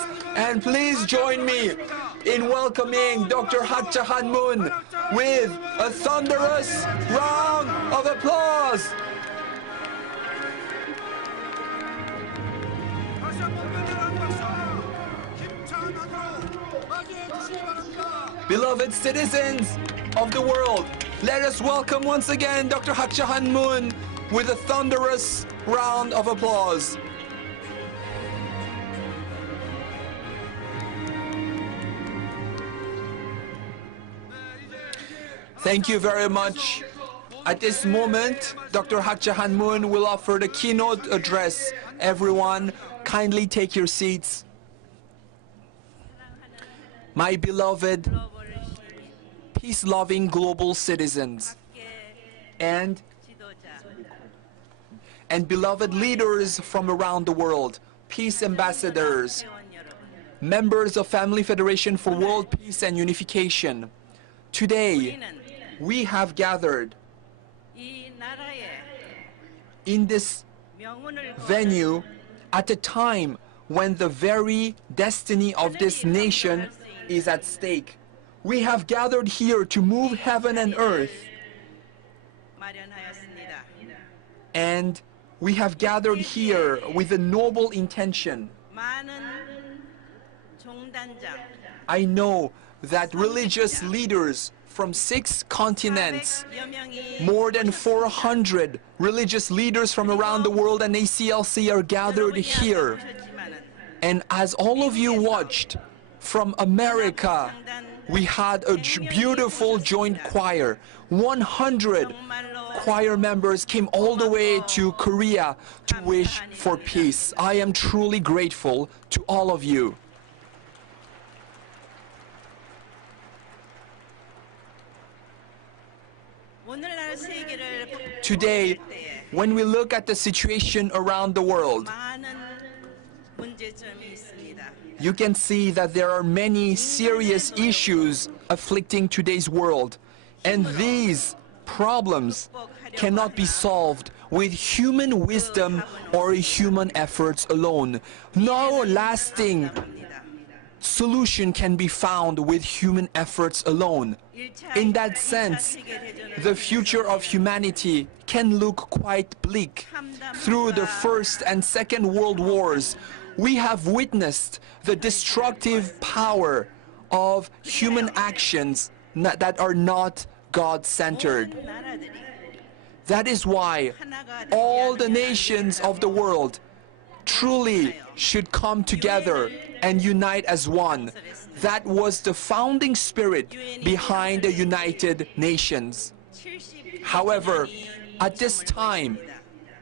And please join me in welcoming Dr. Hak Ja-han Moon with a thunderous round of applause. 다시 한번 팬들한 박수와 힘찬 안으로 맞이해 주시기 바랍니다. Beloved citizens of the world, let us welcome once again Dr. Hak Ja-han Moon with a thunderous round of applause. Thank you very much. At this moment, Dr. Hak Ja-han Moon will offer the keynote address. Everyone, kindly take your seats. My beloved, peace-loving global citizens and beloved leaders from around the world, peace ambassadors, members of Family Federation for World Peace and Unification. Today, we have gathered in this venue at a time when the very destiny of this nation is at stake. We have gathered here to move heaven and earth, and we have gathered here with a noble intention. I know that religious leaders from 6 continents, more than 400 religious leaders from around the world and ACLC are gathered here. And as all of you watched, from America, we had a beautiful joint choir. 100 choir members came all the way to Korea to wish for peace. I am truly grateful to all of you. Today, when we look at the situation around the world, you can see that there are many serious issues afflicting today's world, and these problems cannot be solved with human wisdom or human efforts alone. No lasting solution can be found with human efforts alone. In that sense, the future of humanity can look quite bleak. Through the First and Second World Wars, we have witnessed the destructive power of human actions that are not God-centered. That is why all the nations of the world truly should come together and unite as one. That was the founding spirit behind the United Nations. However, at this time,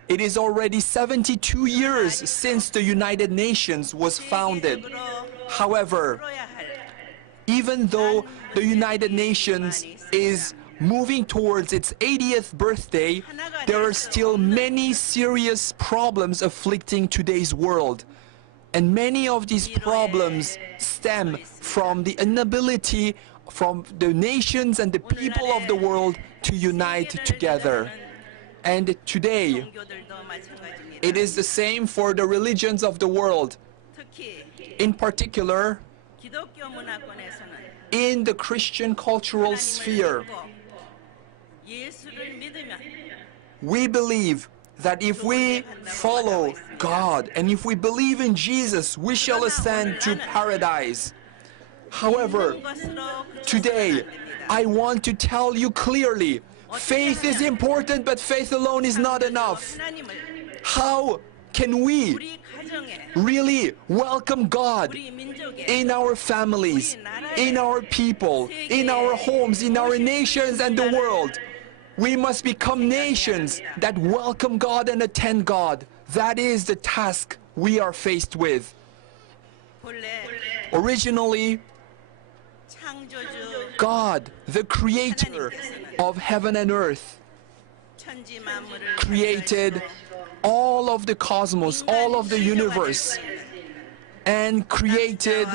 it is already 72 years since the United Nations was founded. However, even though the United Nations is moving towards its 80th birthday, there are still many serious problems afflicting today's world. And many of these problems stem from the inability from the nations and the people of the world to unite together. And today, it is the same for the religions of the world. In particular, in the Christian cultural sphere, we believe that if we follow God and if we believe in Jesus, we shall ascend to paradise. However, today, I want to tell you clearly, faith is important, but faith alone is not enough. How can we really welcome God in our families, in our people, in our homes, in our nations and the world? We must become nations that welcome God and attend God. That is the task we are faced with. Originally, God, the creator of heaven and earth, created all of the cosmos, all of the universe, and created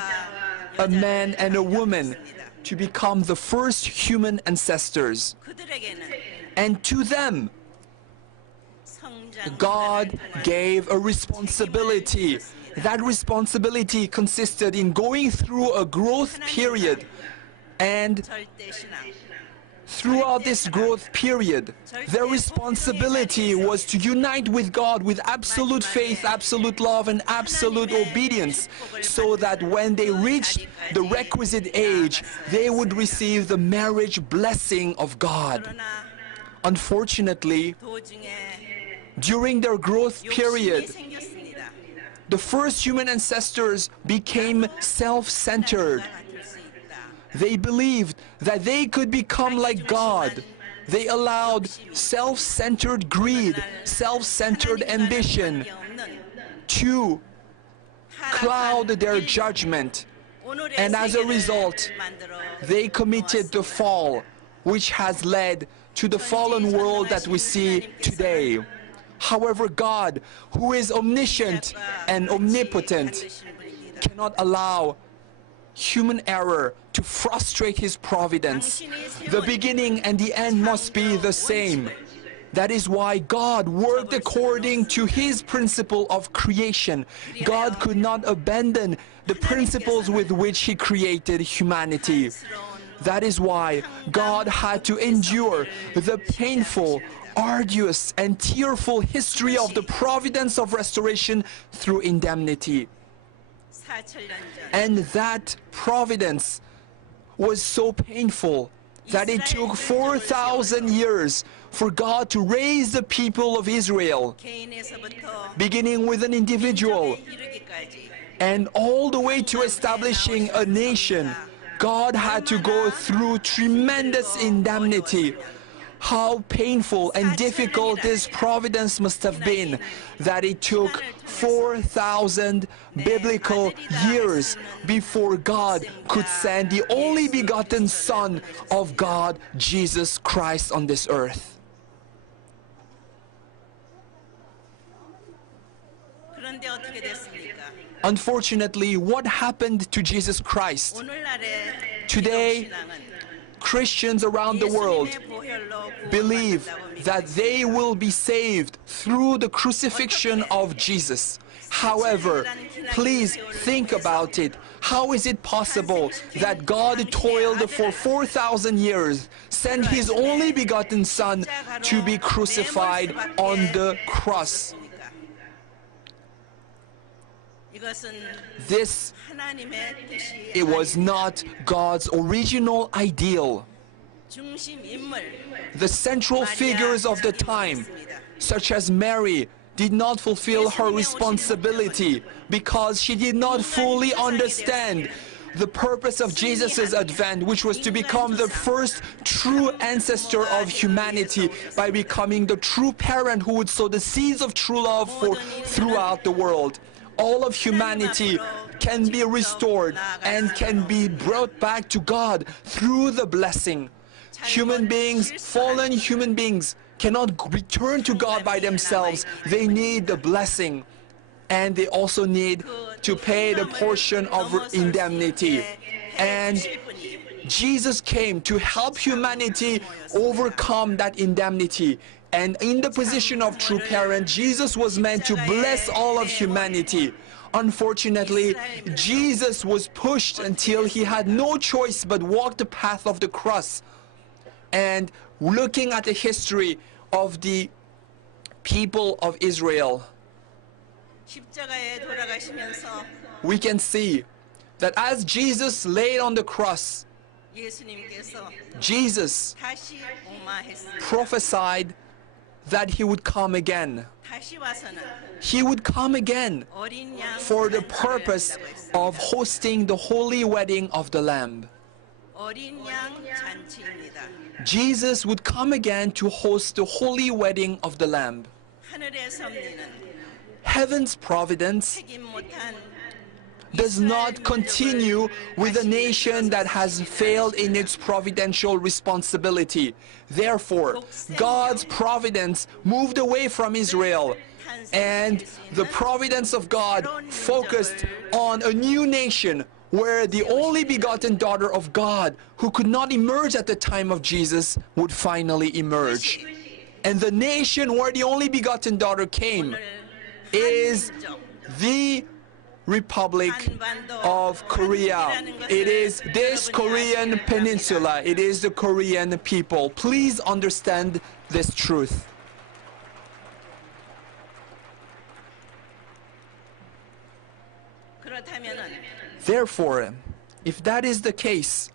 a man and a woman to become the first human ancestors. And to them, God gave a responsibility That responsibility consisted in going through a growth period, and 절대 신앙. throughout this growth period, their responsibility was to unite with God with absolute faith, absolute love, and absolute obedience, so that when they reached the requisite age, they would receive the marriage blessing of God. 그러나 Unfortunately, 도중에 during their growth 욕심이 period, 생겼습니다. the first human ancestors became self-centered. 같을 수 있다. They believed that they could become like God. They allowed self-centered greed, self-centered ambition to cloud their judgment. And as a result, they committed the fall, which has led to the fallen world that we see today. However, God, who is omniscient and omnipotent, cannot allow human error to frustrate his providence. The beginning and the end must be the same. That is why God worked according to his principle of creation. God could not abandon the principles with which he created humanity. That is why God had to endure the painful, arduous, and tearful history of the providence of restoration through indemnity. 4,000년 전 And that providence was so painful that it took 4,000 years for God to raise the people of Israel, 개인에서부터 beginning with an individual 민족에 이르기까지 and all the way to establishing a nation. God had to go through tremendous indemnity. How painful and difficult this providence must have been, that it took 4,000 biblical years before God could send the only begotten Son of God, Jesus Christ, on this earth. 그런데 어떻게 됐습니까? Unfortunately, what happened to Jesus Christ? 오늘날의 Today, 신앙은 Christians around the world 예수님의 보혈로 believe 구원받는다고 that 믿습니다. they will be saved through the crucifixion of Jesus. However, please think about it. How is it possible that God toiled for 4,000 years, sent his only begotten Son to be crucified on the cross? 이것은 This, 하나님의 뜻이 it was not God's original ideal. 중심 인물 The central figures of the time, such as Mary, did not fulfill her responsibility because she did not fully understand the purpose of Jesus' advent, which was to become the first true ancestor of humanity by becoming the true parent who would sow the seeds of true love throughout the world. All of humanity can be restored and can be brought back to God through the blessing. Human beings, fallen human beings, cannot return to God by themselves. They need the blessing, and they also need to pay the portion of indemnity. And Jesus came to help humanity overcome that indemnity. And in the position of true parent, Jesus was meant to bless all of humanity. Unfortunately, Jesus was pushed until he had no choice but walk the path of the cross. And looking at the history of the people of Israel, 십자가에 돌아가시면서 we can see that as Jesus laid on the cross, 예수님께서 Jesus 다시 오마했습니다. prophesied that he would come again. 다시 와서는 He would come again 어린 양 for the 잔치를 purpose 한다고 했습니다. of hosting the holy wedding of the Lamb. 어린 양 잔치입니다. Jesus would come again to host the holy wedding of the Lamb. 하늘의 섭리는 Heaven's providence 책임 못한 does not continue with a nation that has failed in its providential responsibility. Therefore, God's providence moved away from Israel, and the providence of God focused on a new nation where the only begotten daughter of God, who could not emerge at the time of Jesus, would finally emerge. And the nation where the only begotten daughter came is the Republic of Korea. It is this Korean peninsula. It is the Korean people. Please understand this truth. 그렇다면은 Therefore, if that is the case,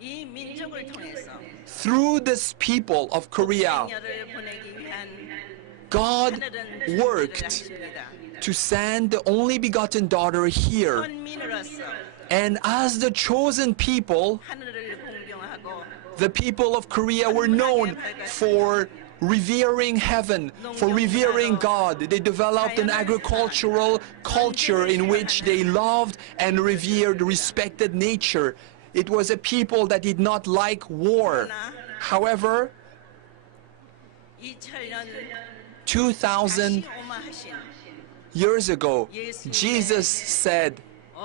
이 민족을 통해서 through this people of Korea, 생녀를 보내기 위한 God 하늘은 worked 준비를 to send the only begotten daughter here. 선민으로서 And as the chosen people, 하늘을 공경하고 the people of Korea were known for revering heaven, for revering God. They developed an agricultural culture in which they loved and revered, respected nature. It was a people that did not like war. However, 2000년 2000 다시 오마하신 years ago, Jesus said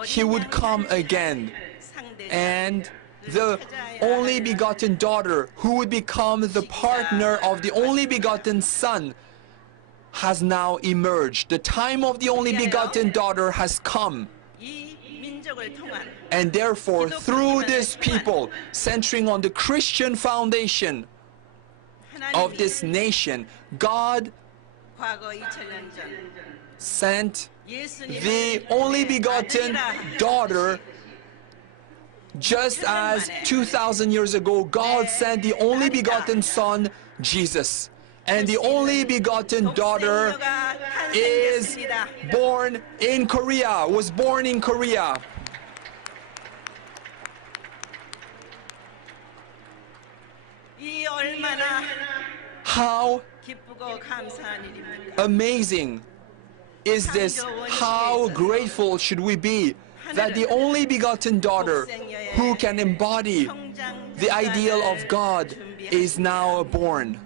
he would come again, 상대 and the only begotten daughter who would become the partner of the only begotten son has now emerged. The time of the only begotten daughter has come. 이 민족을 통한 And therefore, through this people, centering on the Christian foundation of this 하나님이 nation, God 과거 2000년 전 sent 예수님을 the only begotten daughter, just as 2,000 years ago, God sent the only begotten son, Jesus. And the only begotten daughter is born in Korea, was born in Korea. 이 얼마나 How 기쁘고 감사한 일입니까? amazing is this? How grateful should we be that the only begotten daughter who can embody the ideal of God is now born.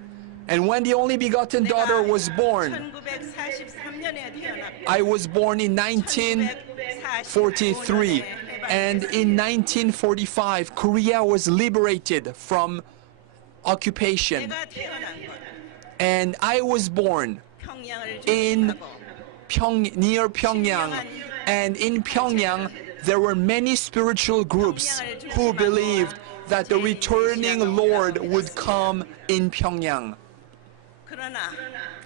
And when the only begotten daughter was born, 1943년에 태어났고 I was born in 1943, and in 1945 Korea was liberated from occupation, 내가 태어난 건 and I was born 평양을 in 중심하고 near Pyongyang, and in Pyongyang there were many spiritual groups who believed that the returning Lord would come in Pyongyang. 그러나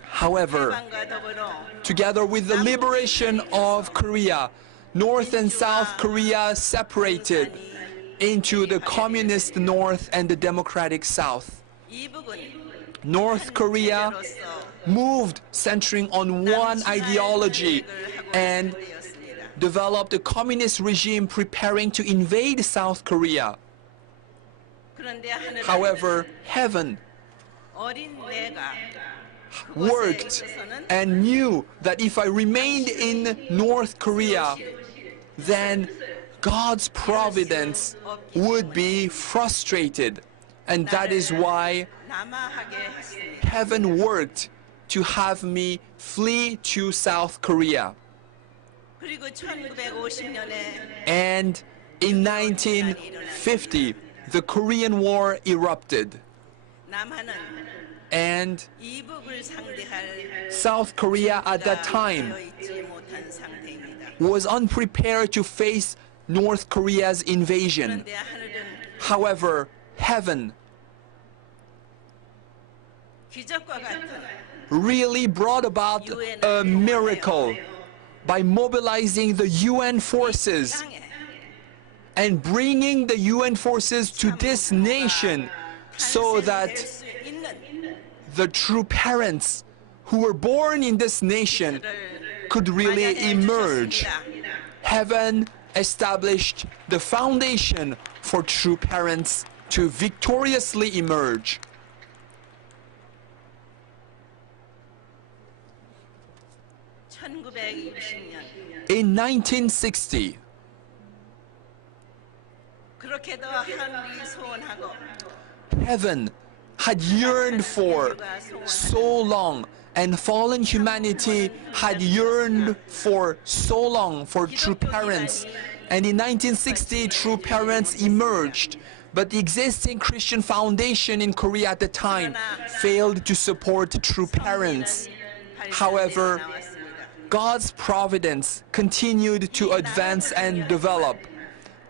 However, 해방과 더불어 together with the liberation of Korea, North and South Korea separated into the communist North and the democratic South. 이북은 North Korea moved centering on one ideology and developed a communist regime preparing to invade South Korea. 그런데 하늘은 However, heaven 어린 내가 worked and knew that if I remained in North Korea, then God's providence would be frustrated. And that is why 남아하게 했습니다. heaven worked to have me flee to South Korea. 그리고 1950년에 And in 1950, the Korean War erupted. 남한은 And 이북을 상대할 South Korea at that time 되어 있지 못한 상태입니다. was unprepared to face North Korea's invasion. 그런데 하늘은 However, heaven 기적과 같은 really brought about a miracle by mobilizing the UN forces 땅에 and bringing the UN forces to this nation so 탄생될 that 수 있는 the true parents who were born in this nation could really emerge. Heaven established the foundation for true parents to victoriously emerge. In 1960, 그렇게도 하늘이 소원하고 heaven had yearned for so long, and fallen humanity had yearned for so long for true parents. And in 1960, true parents emerged. But the existing Christian foundation in Korea at the time failed to support true parents. However, God's providence continued to advance and develop.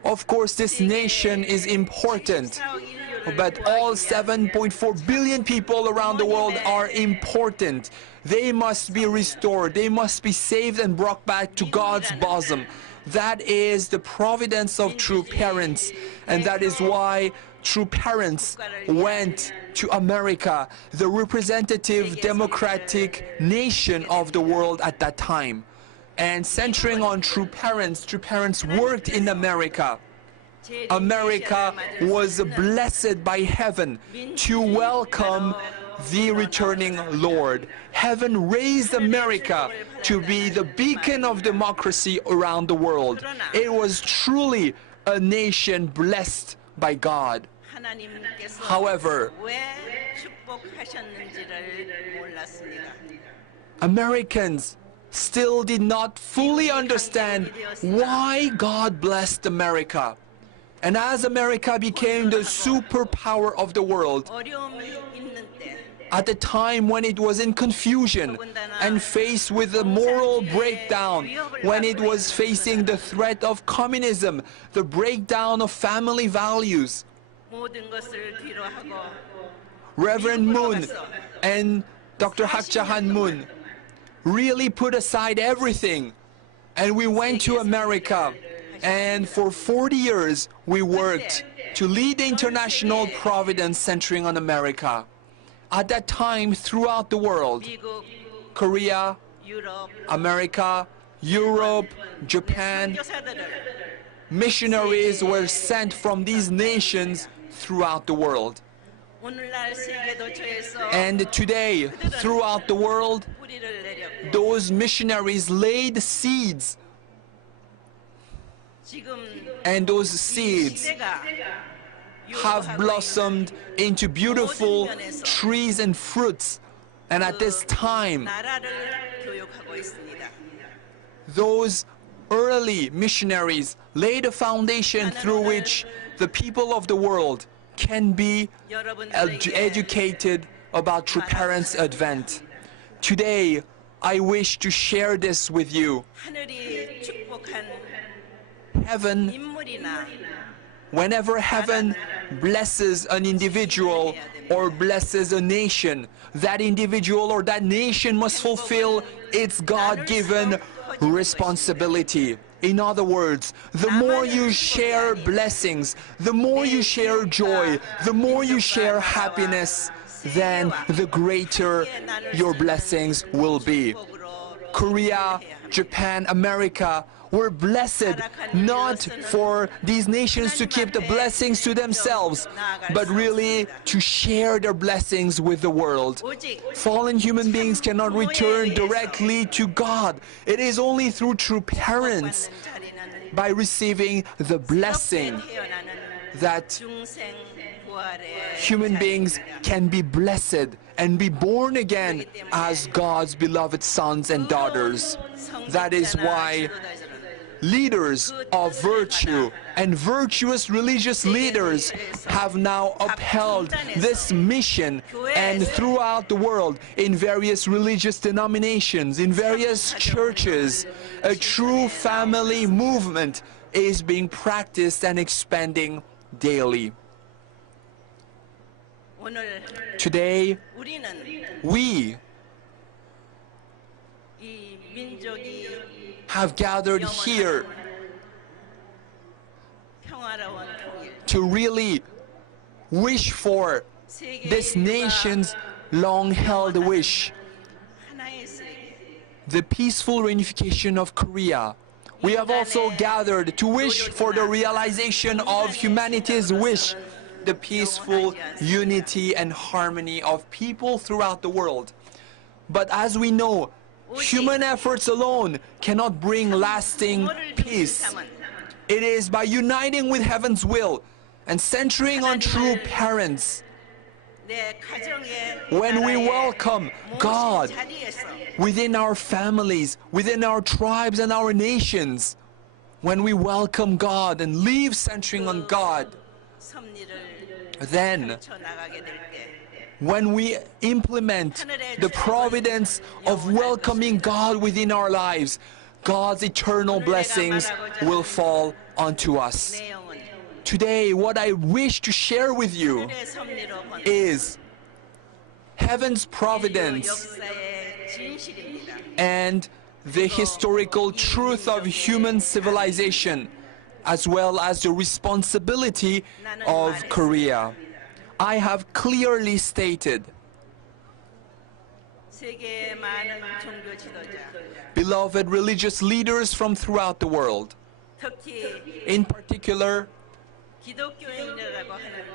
Of course, this nation is important, but all 7.4 billion people around the world are important. They must be restored. They must be saved and brought back to God's bosom. That is the providence of true parents, and that is why true parents went to America, the representative democratic nation of the world at that time. And centering on true parents worked in America. America was blessed by heaven to welcome the returning Lord. Heaven raised America to be the beacon of democracy around the world. It was truly a nation blessed by God. However, Americans still did not fully understand why God blessed America. And as America became the superpower of the world, at the time when it was in confusion and faced with a moral breakdown, when it was facing the threat of communism, the breakdown of family values, Reverend Moon and Dr. Hak Ja-han Moon really put aside everything, and we went to America, and for 40 years we worked to lead the international providence centering on America. At that time, throughout the world, Korea, America, Europe, Japan, missionaries were sent from these nations throughout the world. And today, throughout the world, those missionaries laid seeds. And those seeds have blossomed into beautiful trees and fruits. And at this time, those early missionaries laid a foundation through which the people of the world can be educated about true parents' advent. Today, I wish to share this with you. Heaven, whenever heaven blesses an individual or blesses a nation, that individual or that nation must fulfill its God-given responsibility. In other words, the more you share blessings, the more you share joy, the more you share happiness, then the greater your blessings will be. Korea, Japan, America were blessed not for these nations to keep the blessings to themselves, but really to share their blessings with the world. Fallen human beings cannot return directly to God. It is only through true parents, by receiving the blessing, that human beings can be blessed and be born again as God's beloved sons and daughters. That is why leaders of virtue and virtuous religious leaders have now upheld this mission, and throughout the world, in various religious denominations, in various churches, a true family movement is being practiced and expanding daily. Today, we have gathered here to really wish for this nation's long-held wish, the peaceful reunification of Korea. We have also gathered to wish for the realization of humanity's wish, the peaceful unity and harmony of people throughout the world. But as we know, human efforts alone cannot bring lasting peace. It is by uniting with heaven's will and centering on true parents, when we welcome God within our families, within our tribes and our nations, when we welcome God and leave centering on God, then when we implement the providence of welcoming God within our lives, God's eternal blessings will fall onto us. 내용은 Today, what I wish to share with you 하늘의 섭리로 본 is heaven's 인류 providence 역사의 진실입니다. and the historical truth of human civilization, as well as the responsibility of Korea. I have clearly stated, 세계의 많은 종교 지도자, beloved religious leaders from throughout the world, 특히 in particular, 기독교인이라고 하는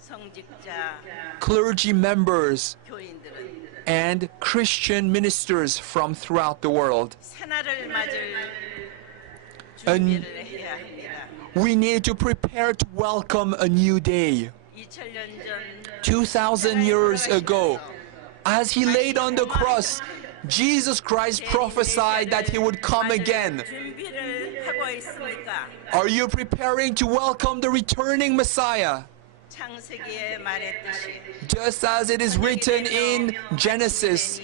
성직자, clergy members 교인들은 and Christian ministers from throughout the world. 새날을 맞을 And 준비를 해야 합니다. we need to prepare to welcome a new day. 2000년 전 2,000 years ago, as he laid on the cross, Jesus Christ prophesied that he would come again. 준비를 하고 있습니까? Are you preparing to welcome the returning Messiah? 창세기에 말했듯이 Just as it is written in Genesis,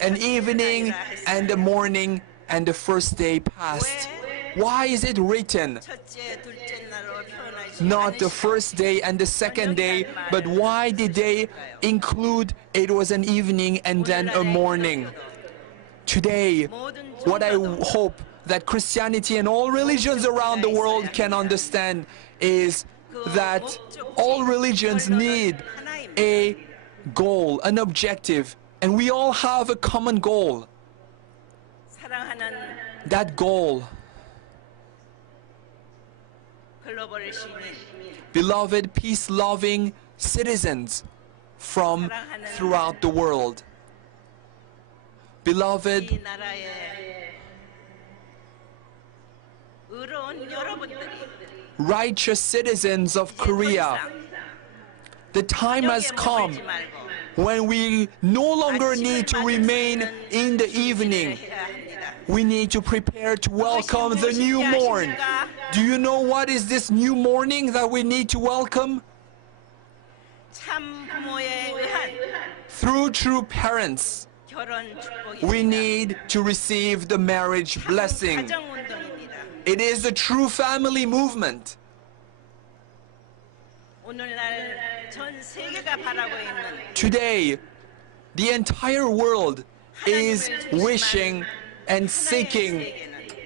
an evening and a morning and the first day passed. Why is it written 첫째, 둘째 날로 표현하지 not the first day and the second day, but why did they include it was an evening and then a morning? Today, what I hope that Christianity and all religions around the world can understand is that all religions need a goal, an objective, and we all have a common goal. 사랑하는 That goal, 글로벌 시민, beloved peace-loving citizens from throughout the world. Beloved 이 나라의 의로운 여러분들이 righteous citizens of Korea, the time has come 보지 말고 when we no longer need to remain in the evening. 해야 합니다. We need to prepare to welcome the new morn. Do you know what is this new morning that we need to welcome? 참 부모에 의한 Through true parents, 결혼 축복입니다. we need to receive the marriage blessing. 가정 운동입니다. It is the true family movement. 오늘날 전 세계가 바라고 있는 Today, the entire world is wishing and seeking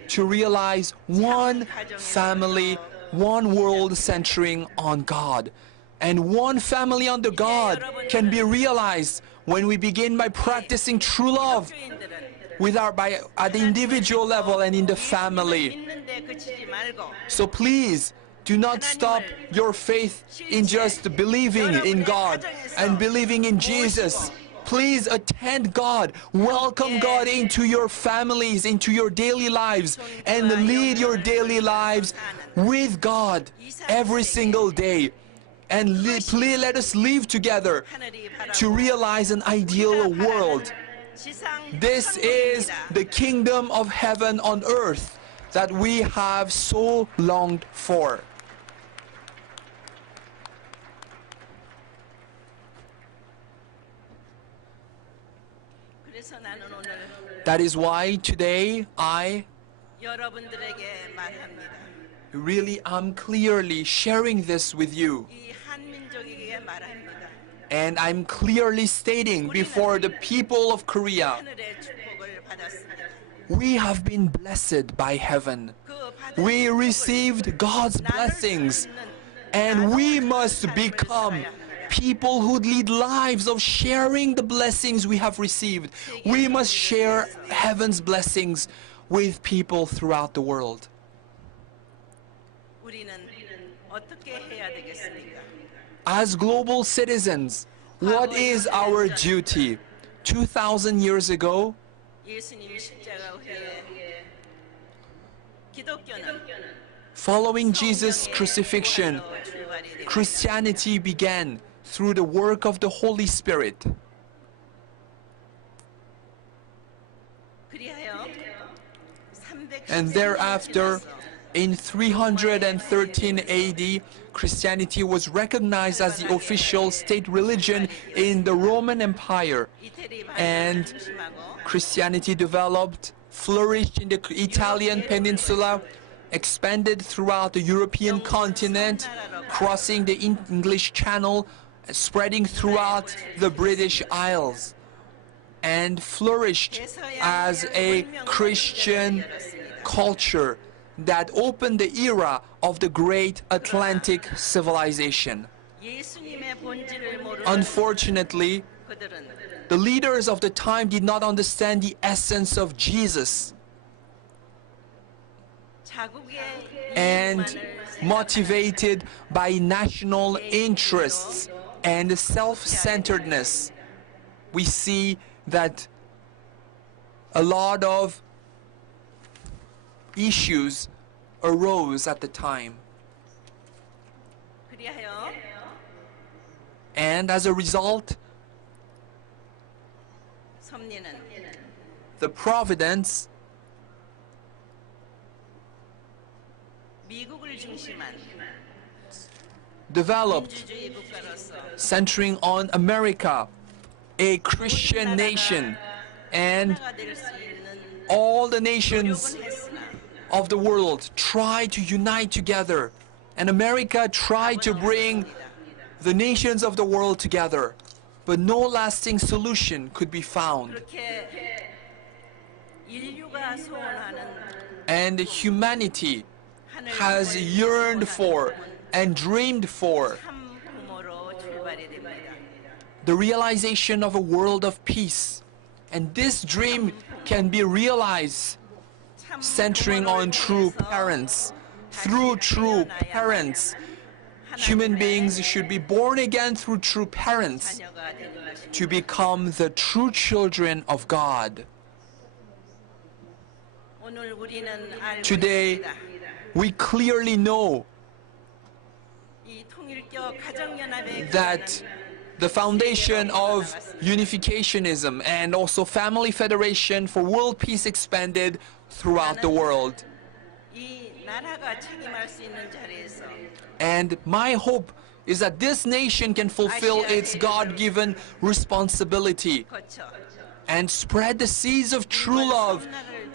to realize one family, one world centering on God. And one family under God can be realized when we begin by practicing true love 주인들은 with at the individual level and in the family. 믿는데 그치지 말고 So please, do not stop your faith in just believing in God and believing in Jesus. Please attend God, welcome God into your families, into your daily lives, and lead your daily lives with God every single day. And please let us live together 하늘이 to 바라고 realize an ideal world. 지상 This is the kingdom of heaven on earth that we have so longed for. 그래서 나는 오늘 That is why today I 여러분들에게 말합니다. really am clearly sharing this with you. 이 한민족에게 말합니다. And I'm clearly stating before the people of Korea, 하늘의 축복을 받았습니다. we have been blessed by heaven. 그 받은 We 축복을 received God's 나눌 수 blessings. 있는 And we 나눠줄 must 삶을 become 살아야 합니다. people who lead lives of sharing the blessings we have received. We must share heaven's blessings with people throughout the world. 우리는 어떻게 해야 되겠습니까? As global citizens, what is our duty? 2,000 years ago, 예수님 십자가 후에 기독교는 following Jesus' crucifixion, 성령으로 출발이 됩니다. Christianity began through the work of the Holy Spirit. 그리하여 And thereafter, In 313 AD, Christianity was recognized as the official state religion in the Roman Empire, 이태리 and 발전을 중심하고 Christianity developed, flourished in the Italian peninsula, expanded throughout the European continent, crossing the English Channel, spreading throughout the British Isles, and flourished as a Christian culture that opened the era of the great Atlantic civilization. 예수님의 본질을 모르는 Unfortunately, 그들은 the leaders of the time did not understand the essence of Jesus, 자국의 and 이익만을 motivated by national interests and self-centeredness, we see that a lot of issues arose at the time. 그리하여 And as a result, 섭리는 the providence 미국을 중심한 developed, 민주주의 국가로서 centering on America, a Christian nation, and 하나가 될 수 있는 all the nations 노력은 했으나 of the world tried to unite together, and America tried to bring the nations of the world together, but no lasting solution could be found. 그렇게 인류가 소원하는 And humanity 하늘 has yearned for and dreamed for 참 부모로 출발이 됩니다. the realization of a world of peace. And this dream can be realized 참 centering on true parents. Through true parents, human beings should be born again through true parents 자녀가 되는 것입니다. to become the true children of God. 오늘 우리는 알고 Today, 있습니다. we clearly know 이 통일교 가정연합의 that the foundation of unificationism and also Family Federation for World Peace expanded throughout the world. 이 나라가 책임할 수 있는 자리에서 And my hope is that this nation can fulfill its God-given responsibility 거쳐 and spread the seeds of true love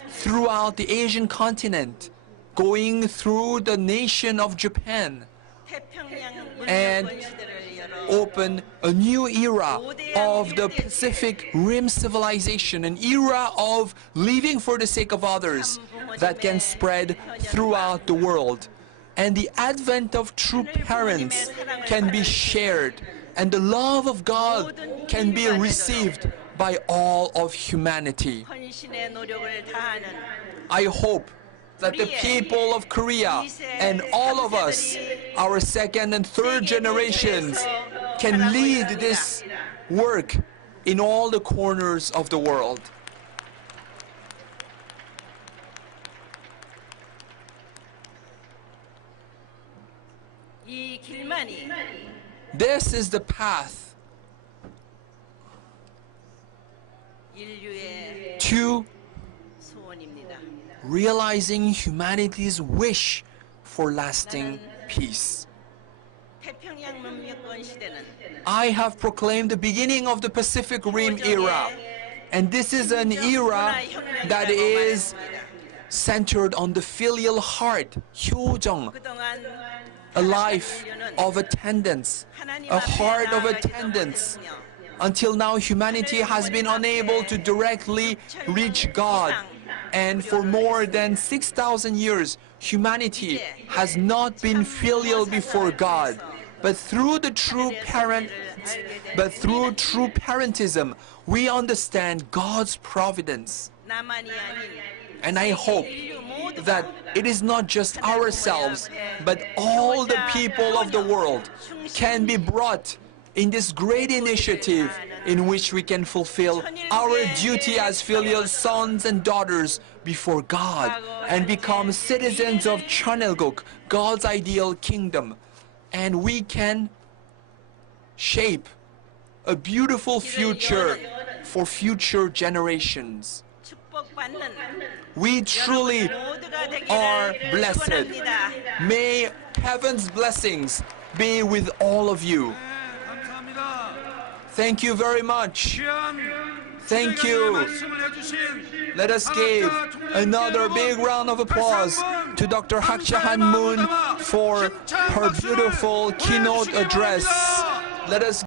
throughout the Asian continent, going through the nation of Japan, 태평양 and 문명권 시대를 열어 open a new era of the Pacific Rim civilization, an era of living for the sake of others that can spread throughout the world. And the advent of true parents can be shared, and the love of God can be received by all of humanity. 헌신의 노력을 다하는 I hope that the people of Korea and all of us, our second and third generations, can lead this work in all the corners of the world. 이 길만이 This is the path 인류의 to 소원입니다. realizing humanity's wish for lasting peace. 태평양 문명권 시대는 I have proclaimed the beginning of the Pacific Rim era, and this is an era that is centered on the filial heart, 효정, 그동안 a life of attendance, a heart of attendance. Until now, humanity has been unable to directly reach God. And for more than 6,000 years, humanity has not been filial before God. But through parentism, we understand God's providence. 나만이 아닌 And I hope that it is not just ourselves, but all the people of the world can be brought in this great initiative in which we can fulfill our duty as filial sons and daughters before God and become citizens of Chonelguk, God's ideal kingdom. And we can shape a beautiful future for future generations. 축복받는 We truly are 되기를 blessed. 축원합니다. May heaven's blessings be with all of you. 네, 감사합니다. Thank you very much. 귀한 Thank 주제가의 you. 말씀을 해주신 Let us give another big round of applause to Dr. Hak Cha-han Moon for her beautiful keynote address. Let us